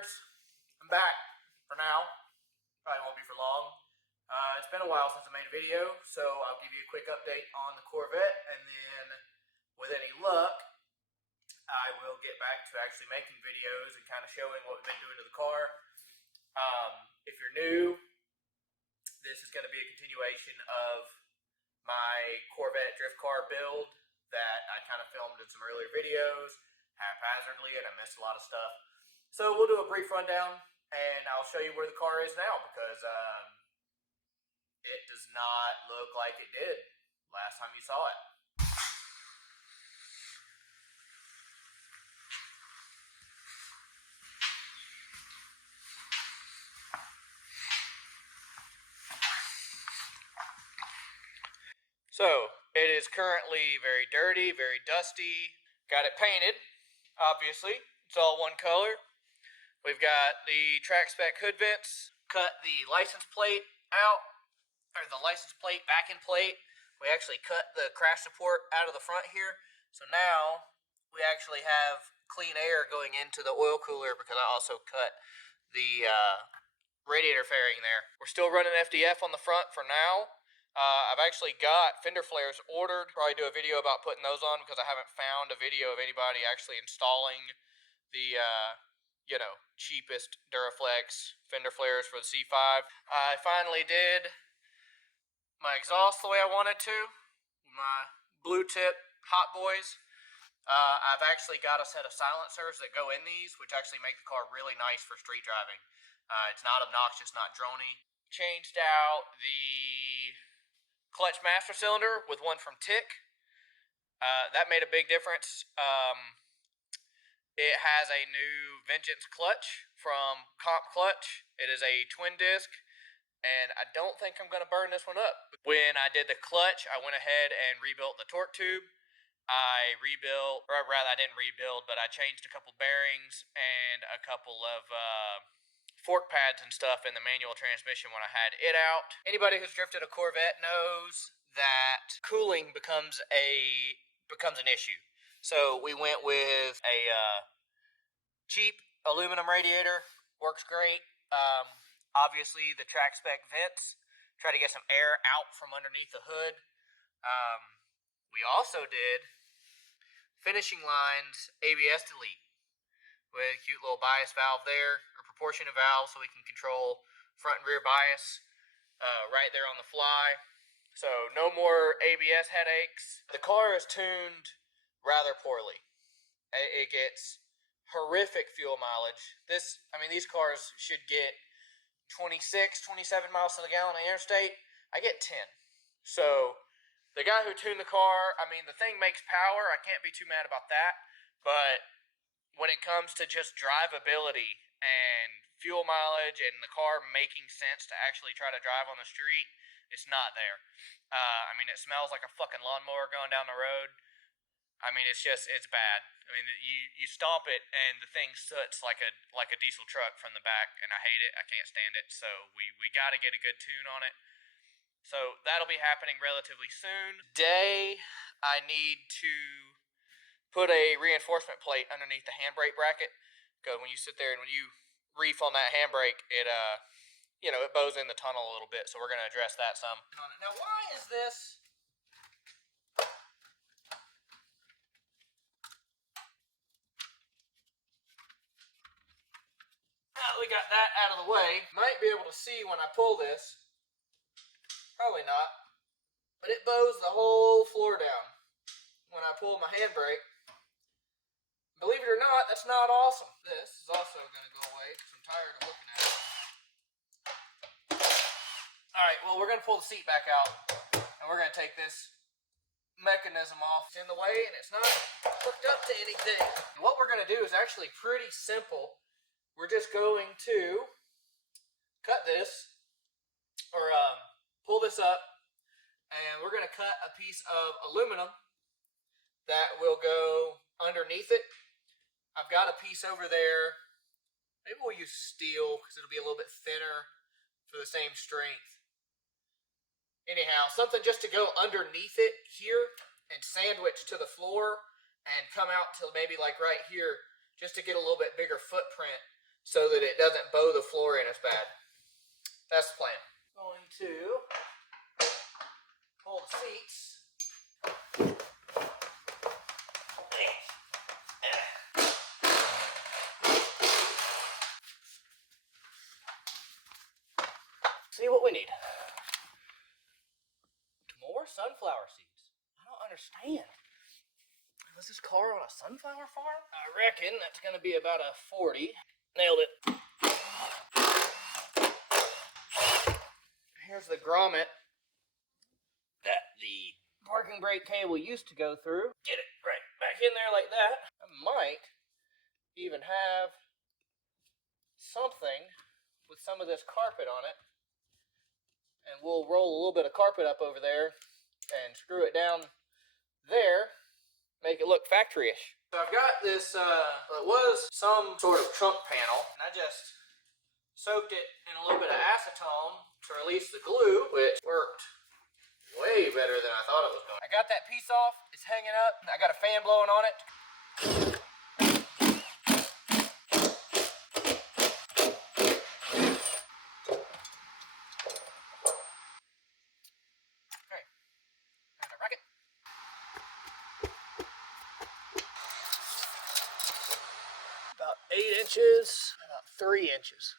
nerds, I'm back for now. Probably won't be for long. It's been a while since I made a video, so I'll give you a quick update on the Corvette, and then with any luck, I will get back to actually making videos and kind of showing what we've been doing to the car. If you're new, this is going to be a continuation of my Corvette drift car build that I kind of filmed in some earlier videos haphazardly, and I missed a lot of stuff. So we'll do a brief rundown, and I'll show you where the car is now, because it does not look like it did last time you saw it. So, it is currently very dirty, very dusty. Got it painted, obviously. It's all one color. We've got the track spec hood vents. Cut the license plate out, or the license plate backing plate. We actually cut the crash support out of the front here. So now we actually have clean air going into the oil cooler, because I also cut the radiator fairing there. We're still running FDF on the front for now. I've actually got fender flares ordered. Probably do a video about putting those on, because I haven't found a video of anybody actually installing the cheapest Duraflex fender flares for the C5. I finally did my exhaust the way I wanted to, my blue tip Hot Boys. I've actually got a set of silencers that go in these, which actually make the car really nice for street driving. It's not obnoxious, not drony. Changed out the clutch master cylinder with one from Tick. That made a big difference. It has a new Vengeance clutch from Comp Clutch. It is a twin disc, and I don't think I'm going to burn this one up. When I did the clutch, I went ahead and rebuilt the torque tube. I didn't rebuild, but I changed a couple bearings and a couple of fork pads and stuff in the manual transmission when I had it out. Anybody who's drifted a Corvette knows that cooling becomes an issue. So we went with a cheap aluminum radiator. Works great. Obviously the track spec vents. Try to get some air out from underneath the hood. We also did finishing lines ABS delete with a cute little bias valve there, or proportionate valve, so we can control front and rear bias right there on the fly. So no more ABS headaches. The car is tuned rather poorly. It gets horrific fuel mileage. These cars should get 26, 27 miles to the gallon on the interstate. I get 10. So the guy who tuned the car, the thing makes power. I can't be too mad about that. But when it comes to just drivability and fuel mileage and the car making sense to actually try to drive on the street, it's not there. It smells like a fucking lawnmower going down the road. It's bad. You stomp it and the thing soots like a diesel truck from the back, and I hate it. I can't stand it. So we got to get a good tune on it. So that'll be happening relatively soon. Today, I need to put a reinforcement plate underneath the handbrake bracket, because when you sit there and when you reef on that handbrake, it bows in the tunnel a little bit. So we're going to address that some. Now, why is this? Now that we got that out of the way, might be able to see when I pull this. Probably not. But it bows the whole floor down when I pull my handbrake. Believe it or not, that's not awesome. This is also going to go away because I'm tired of looking at it. Alright, well, we're going to pull the seat back out, and we're going to take this mechanism off. It's in the way, and it's not hooked up to anything. And what we're going to do is actually pretty simple. We're just going to cut this, or pull this up, and we're going to cut a piece of aluminum that will go underneath it. I've got a piece over there. Maybe we'll use steel because it'll be a little bit thinner for the same strength. Anyhow, something just to go underneath it here and sandwich to the floor and come out to maybe like right here, just to get a little bit bigger footprint so that it doesn't bow the floor in as bad. That's the plan. Going to pull the seats. See what we need. More sunflower seeds. I don't understand. Was this car on a sunflower farm? I reckon that's going to be about a 40. Nailed it. Here's the grommet that the parking brake cable used to go through. Get it right back in there like that. I might even have something with some of this carpet on it. And we'll roll a little bit of carpet up over there and screw it down there. Make it look factory-ish. So I've got this, it was some sort of trunk panel, and I just soaked it in a little bit of acetone to release the glue, which worked way better than I thought it was going to. I got that piece off, it's hanging up, I got a fan blowing on it. Okay, and a racket. About 8 inches, about 3 inches.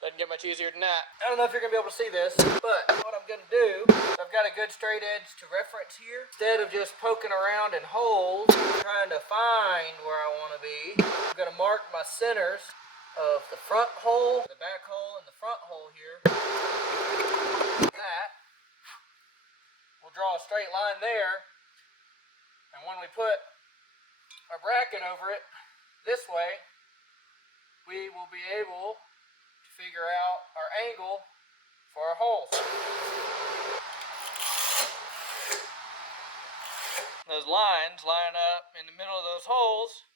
Doesn't get much easier than that. I don't know if you're going to be able to see this, but what I'm going to do is I've got a good straight edge to reference here. Instead of just poking around in holes, trying to find where I want to be, I'm going to mark my centers of the front hole, the back hole, and the front hole here. That. We'll draw a straight line there. And when we put our bracket over it this way, we will be able to figure out our angle for our holes. Those lines line up in the middle of those holes.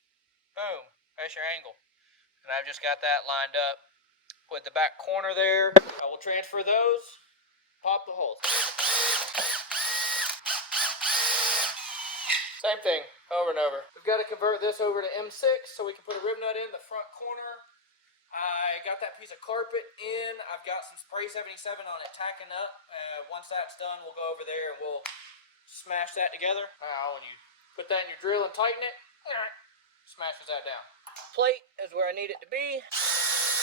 Boom, that's your angle. And I've just got that lined up with the back corner there. I will transfer those, pop the holes. Same thing, over and over. We've got to convert this over to M6 so we can put a rib nut in the front corner. I got that piece of carpet in. I've got some spray 77 on it tacking up. Once that's done, we'll go over there and we'll smash that together. When you put that in your drill and tighten it, smashes that down. Plate is where I need it to be.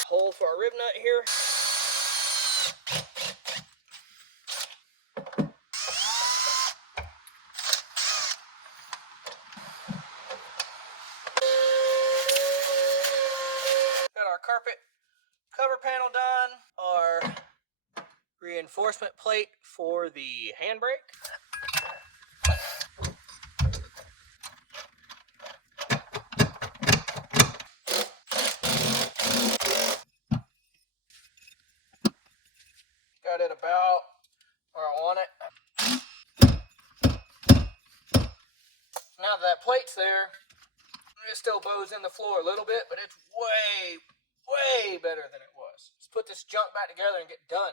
Hole for our rib nut here. Got our carpet cover panel done. Our reinforcement plate for the handbrake. Got it about where I want it. Now that plate's there, it still bows in the floor a little bit, but it's way, way better than it was. Let's put this junk back together and get done.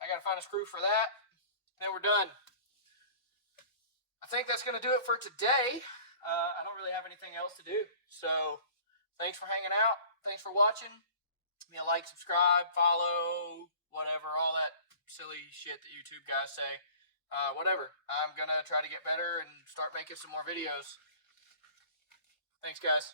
I gotta find a screw for that. Then we're done. I think that's gonna do it for today. I don't really have anything else to do. So thanks for hanging out. Thanks for watching. Give me a like, subscribe, follow, whatever, all that silly shit that YouTube guys say. Whatever. I'm gonna try to get better and start making some more videos. Thanks, guys.